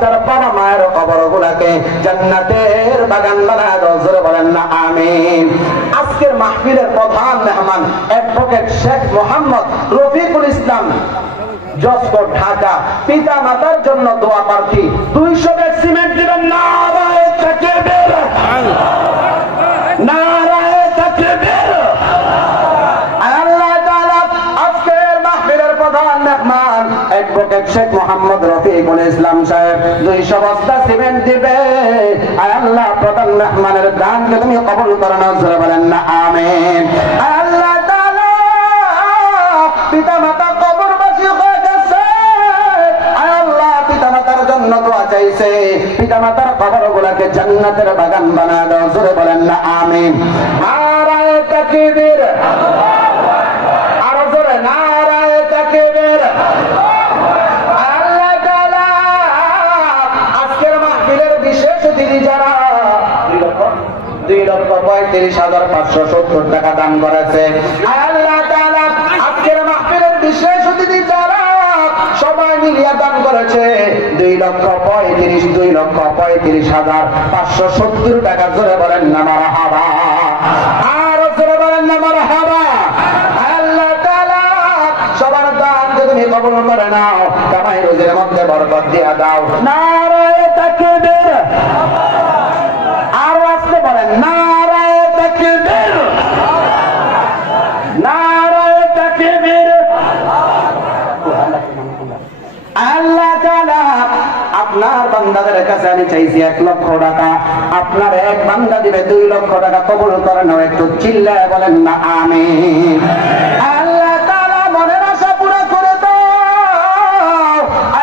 বাচ্চার বাবা মায়ের কবরগুলোকে জান্নাতের বাগান বানায় দাও, জোরে বলেন না আমিন। আজকের মাহফিলের প্রধান মেহমান অ্যাডভোকেট শেখ মোহাম্মদ রফিকুল ইসলাম, জজকোট, ঢাকা। পিতা মাতার জন্য দোয়া প্রার্থী। 200 ব্যাগ সিমেন্ট দিবেন। নারায়ে তাকবীর, নারায়ে তাকবীর। আল্লাহ তাআলা আজকের মাহফিলের প্রধান মেহমান অ্যাডভোকেট শেখ মোহাম্মদ রফিকুল ইসলাম সাহেব 200 বস্তা সিমেন্ট দিবে। আল্লাহ প্রধান মেহমানের দানকে তুমি কবুল করো না, জোরে বলেন না আমিন। আল্লাহ তাআলা পিতা মাতা কবরবাসী হয়ে গেছে, আল্লাহ পিতা মাতার জন্য দোয়া চাইছে, পিতা মাতার কবরগুলোকে জান্নাতের বাগান বানায় দাও, জোরে বলেন না আমিন। নারায়ে তাকবীর, আরো জোরে নারায়ে তাকবীর। আল্লাহ তাআলা আজকের মাহফিলের বিশেষ অতিথি যারা 2,35,570 টাকা দান করেছে, আল্লাহ তাআলা আজকের মাহফিলের বিশেষ অতিথি যারা সবাই মিলিয়ে দান করেছে 2,35,570 টাকা, জোরে বলেন না মারহাবা, আর জোরে বলেন না মারহাবা। আল্লাহ তাআলা সবার দানকে তুমি কবুল করে নাও, কামাই রুজির মধ্যে বরকত দিয়ে দাও। নারায়ে তাকবীর, আরো আসতে বলেন নারায়ে তাকবীর, নারায়ে তাকবীর। আল্লাহ তাআলা আপনার বান্দাদের কাছে আমি চাইছি 1 লক্ষ টাকা, আপনার এক বান্দা দিবে 2 লক্ষ টাকা, কবুল করে নাও। একটু চিল্লায় বলেন না আমিন। আল্লাহ তাআলা মনের আশা পুরো করে দাও।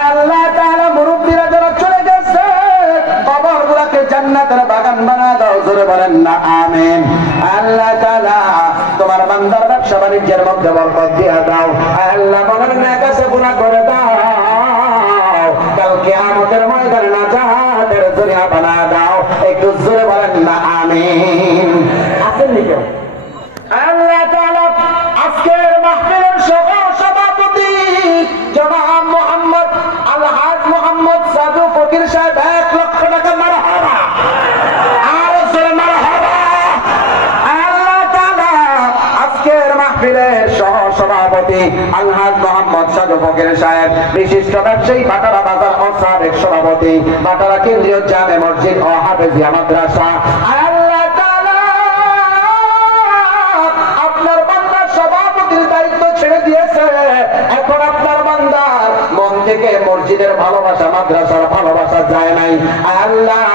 আল্লাহ তাআলা মুরব্বিরা যারা চলে গেছে কবরগুলোকে জান্নাতের বাগান বানায় দাও, জোরে বলেন না আমিন। আল্লাহ তাআলা তোমার বান্দার ব্যবসা বাণিজ্যের মধ্যে বরকত দিয়ে দাও। আল্লাহ মনের নেক আশা পুরো করে দাও, কাল কিয়ামতের ময়দানে নাজাতের দুনিয়া বানায় দাও। একটু জোরে বলেন না আমিন। আসেন নি কেউ? আল্লাহ তাআলা আজকের মাহফিলের সভাপতি জনাব মোহাম্মদ আলহাজ মোহাম্মদ সাদু ফকির সাহেব 1 লক্ষ টাকা, মারহাবা, আর জোরে মারহাবা। আল্লাহ তাআলা আজকের মাহফিলের সভাপতি আলহাজ মোহাম্মদ সাদু ফকির সাহেব, বিশিষ্ট ব্যবসায়ী, ভাটারা বাজার ও সাবেক সভাপতি, ভাটারা কেন্দ্রীয় জামে মসজিদ ও হাফেজিয়া মাদ্রাসা। আল্লাহ তাআলা আপনার বান্দার সভাপতির দায়িত্ব ছেড়ে দিয়েছে, এখন আপনার বান্দার মন থেকে মসজিদের ভালোবাসা, মাদ্রাসার ভালোবাসা যায় নাই। আল্লাহ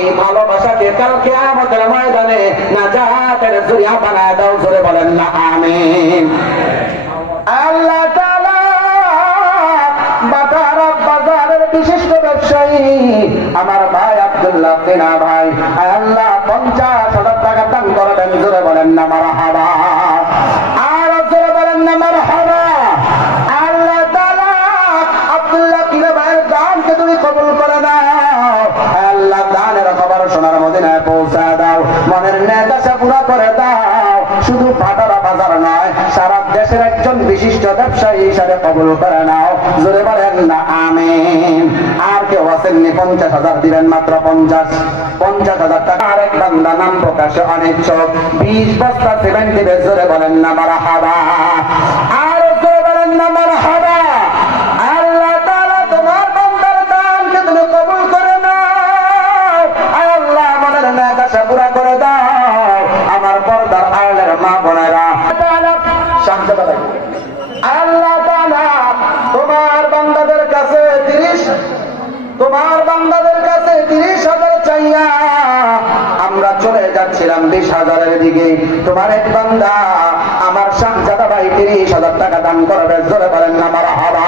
এই ভালোবাসাকে কাল কিয়ামতের ময়দানে নাজাতের জরিয়া বানায় দাও, জোরে বলেন না আমিন। আল্লাহ তাআলা বাটারা বাজারের বিশিষ্ট ব্যবসায়ী আমার ভাই আব্দুল্লাহ কেনা ভাই, আল্লাহ 50,000 টাকা দান করবেন, জোরে বলেন না মারহাবা, আর জোরে বলেন না মারহাবা। আল্লাহ তাআলা আব্দুল্লাহ কেনা ভাইয়ের দানকে তুমি কবুল করে নাও। আল্লাহ দানের খবর সোনার মদিনায় পৌঁছে দাও, মনের নেক আশা পুরো করে দাও। শুধু ভাটারা বাজার নয়, সারা দেশের একজন বিশিষ্ট ব্যবসায়ী হিসাবে কবুল করে নাও, জোরে বলেন না আমিন। আর কেউ আসেননি? 50,000 দিবেন, মাত্র 50,000 টাকা। আরেক বান্দা নাম প্রকাশে অনিচ্ছুক 20 বস্তা সিমেন্ট দিবে, জোরে বলেন না মারহাবা, আর জোরে বলেন না মারহাবা। আল্লাহ তাআলা তোমার বান্দার দানকে তুমি কবুল করে নাও। আল্লাহ মনের নেক আশা পুরা করে দাও। আমার পর্দার আড়ালের মা বোনেরা, আল্লাহ তাআলা তোমার বান্দাদের কাছে 30,000 চাইয়া আমরা চলে যাচ্ছিলাম 20,000-এর দিকে। তোমার এক বান্দা আমার শাহজাদা ভাই 30,000 টাকা দান করবে, জোরে বলেন না মারহাবা।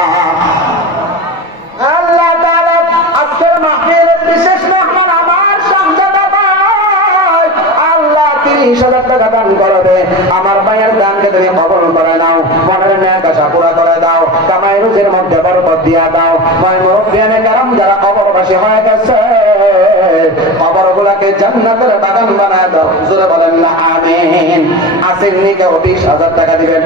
আল্লাহ তাআলা আজকের মাহফিলের বিশেষ মেহমান আমার শাহজাদা ভাই, আল্লাহ 30,000 টাকা দান করবে। আমার ভাইয়ের দানকে তুমি কবুল করে নাও, মনের নেক আশা পুরা করে দাও, কামাই রুজির মধ্যে বরকত দিয়া দাও। ভাই মুরব্বিয়ানে কেরাম যারা কবরবাসী হয়ে গেছে কবরগুলোকে জান্নাতের বাগান বানায় দাও, জোরে বলেন না আমিন। আসেননি কেউ? 20,000 টাকা দিবেন,